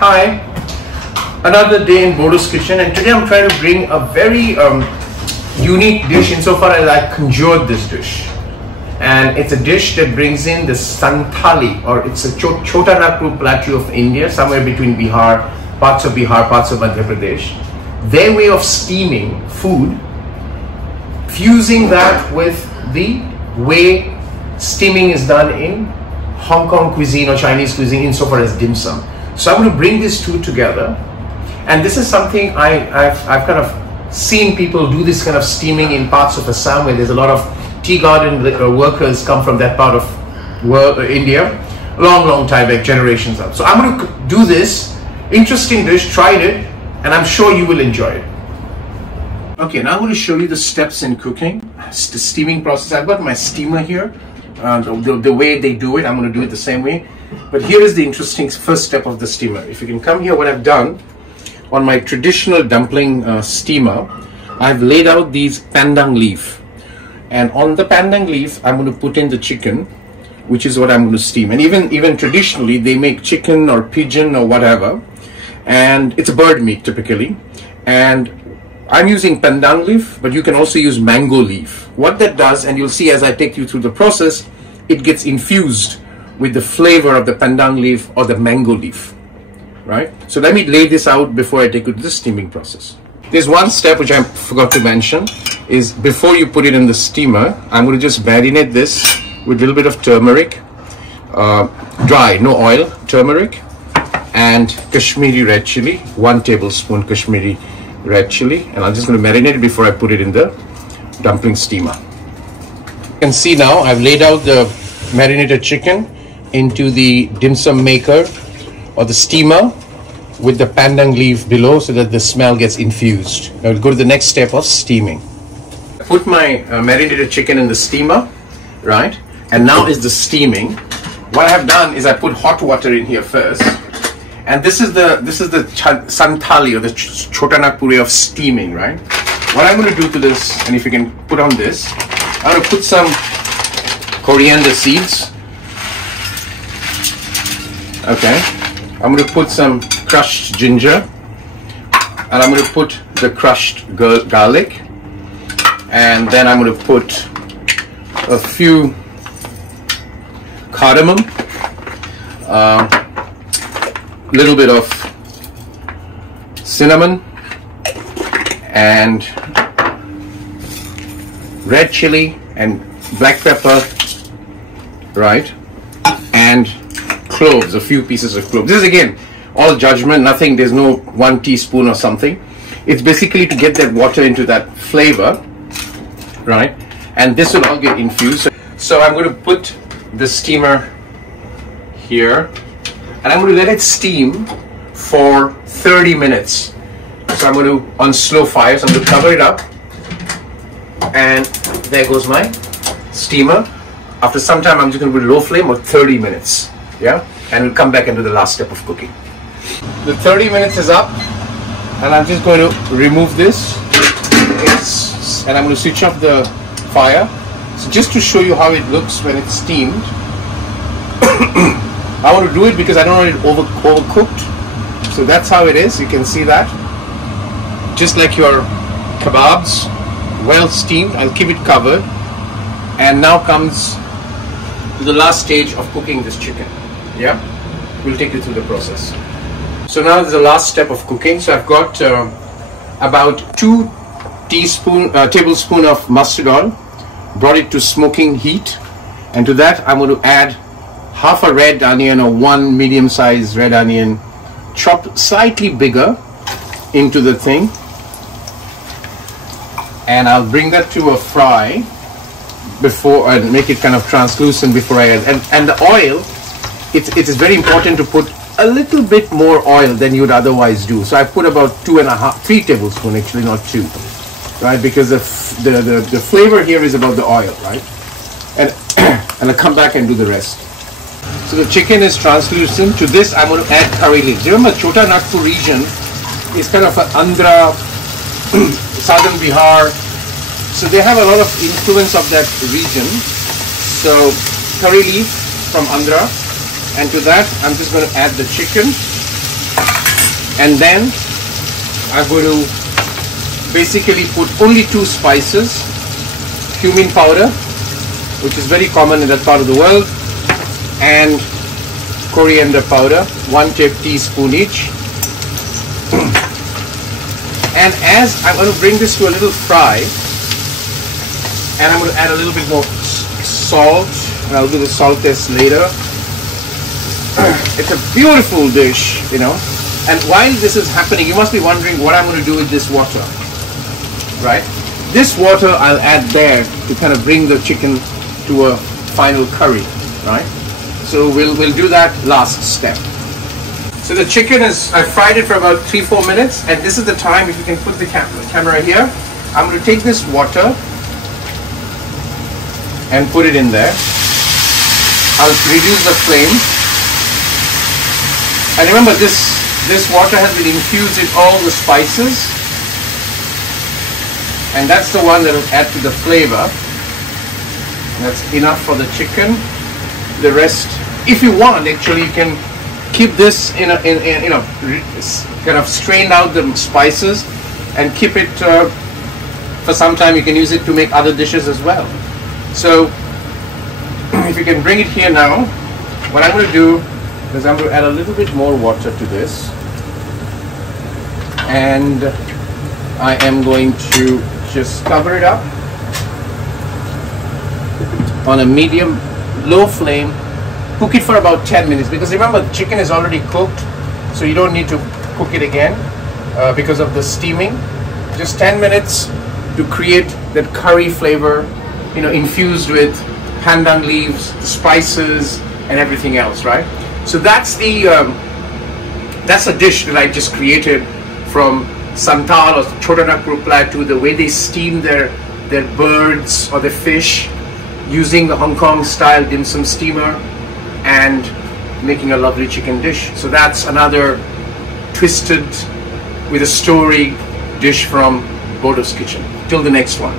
Hi, another day in Bordo's kitchen, and today I'm trying to bring a very unique dish insofar as I conjured this dish. And it's a dish that brings in the Santhali, or it's a Chota Nagpur plateau of India, somewhere between parts of Madhya Pradesh. Their way of steaming food, fusing that with the way steaming is done in Hong Kong cuisine or Chinese cuisine insofar as dim sum. So I'm going to bring these two together, and this is something I've kind of seen people do this kind of steaming in parts of Assam where there's a lot of tea garden workers come from that part of India, long time back, generations up. So I'm going to do this interesting dish, tried it, and I'm sure you will enjoy it. Okay, now I'm going to show you the steps in cooking, the steaming process. I've got my steamer here. The way they do it, I'm going to do it the same way. But here is the interesting first step of the steamer. If you can come here, what I've done on my traditional dumpling steamer, I've laid out these Pandang leaf. And on the Pandang leaf, I'm going to put in the chicken, which is what I'm going to steam. And even traditionally, they make chicken or pigeon or whatever. And it's a bird meat typically. And I'm using Pandang leaf, but you can also use mango leaf. What that does, and you'll see as I take you through the process, it gets infused with the flavor of the Pandang leaf or the mango leaf, right? So let me lay this out before I take you to the steaming process. There's one step which I forgot to mention, is before you put it in the steamer, I'm going to just marinate this with a little bit of turmeric, dry, no oil, turmeric, and Kashmiri red chili, 1 tablespoon Kashmiri red chili, and I'm just going to marinate it before I put it in the dumpling steamer. You can see now I've laid out the marinated chicken into the dim sum maker or the steamer with the Pandang leaf below so that the smell gets infused. Now we'll go to the next step of steaming. I put my marinated chicken in the steamer, right? And now is the steaming. What I have done is I put hot water in here first. And this is the Santhali, or the Chota Nagpur way of steaming, right? What I'm going to do to this, and if you can put on this, I'm going to put some coriander seeds. Okay. I'm going to put some crushed ginger. And I'm going to put the crushed garlic. And then I'm going to put a few cardamom. Little bit of cinnamon and red chili and black pepper, right? And cloves, a few pieces of cloves. This is again all judgment, nothing, there's no 1 teaspoon or something. It's basically to get that water into that flavor, right? And this will all get infused. So I'm going to put the steamer here, and I'm going to let it steam for 30 minutes. So I'm going to, on slow fire, so I'm going to cover it up. And there goes my steamer. After some time, I'm just going to put low flame for 30 minutes. Yeah? And we'll come back and do the last step of cooking. The 30 minutes is up. And I'm just going to remove this. And I'm going to switch off the fire. So just to show you how it looks when it's steamed. I want to do it because I don't want it overcooked. So that's how it is. You can see that. Just like your kebabs, well steamed. I'll keep it covered. And now comes the last stage of cooking this chicken. Yeah? We'll take you through the process. So now is the last step of cooking. So I've got about 2 tablespoons of mustard oil. Brought it to smoking heat. And to that I'm going to add half a red onion or 1 medium-sized red onion, chopped slightly bigger into the thing. And I'll bring that to a fry before I make it kind of translucent before I add. And the oil, it is very important to put a little bit more oil than you would otherwise do. So I put about 3 tablespoons actually, not 2, right? Because the flavor here is about the oil, right? And I'll come back and do the rest. So the chicken is translucent. To this I'm going to add curry leaves. Remember, Chota Nagpur region is kind of an Andhra, southern Bihar. So they have a lot of influence of that region. So curry leaf from Andhra. And to that I'm just going to add the chicken. And then I'm going to basically put only 2 spices: cumin powder, which is very common in that part of the world, and coriander powder, 1 teaspoon each. And as I'm going to bring this to a little fry, and I'm going to add a little bit more salt, and I'll do the salt test later. It's a beautiful dish, you know. And while this is happening, you must be wondering what I'm going to do with this water, right? This water I'll add there to kind of bring the chicken to a final curry, right? So we'll do that last step. So the chicken is, I fried it for about 3-4 minutes, and this is the time, if you can put the camera here, I'm going to take this water and put it in there. I'll reduce the flame. And remember, this water has been infused with all the spices, and that's the one that will add to the flavor. That's enough for the chicken. The rest, if you want, actually you can keep this in you know, kind of strain out the spices and keep it for some time. You can use it to make other dishes as well. So if you can bring it here now, what I'm going to do is I'm going to add a little bit more water to this, and I am going to just cover it up on a low flame. Cook it for about 10 minutes, because remember, the chicken is already cooked, so you don't need to cook it again because of the steaming. Just 10 minutes to create that curry flavor, you know, infused with pandang leaves, spices, and everything else, right? So that's the dish that I just created from Santhal or Chota Nagpur plateau, the way they steam their birds or their fish using the Hong Kong style dim sum steamer and making a lovely chicken dish. So that's another twisted with a story dish from Bordo's kitchen. Till the next one.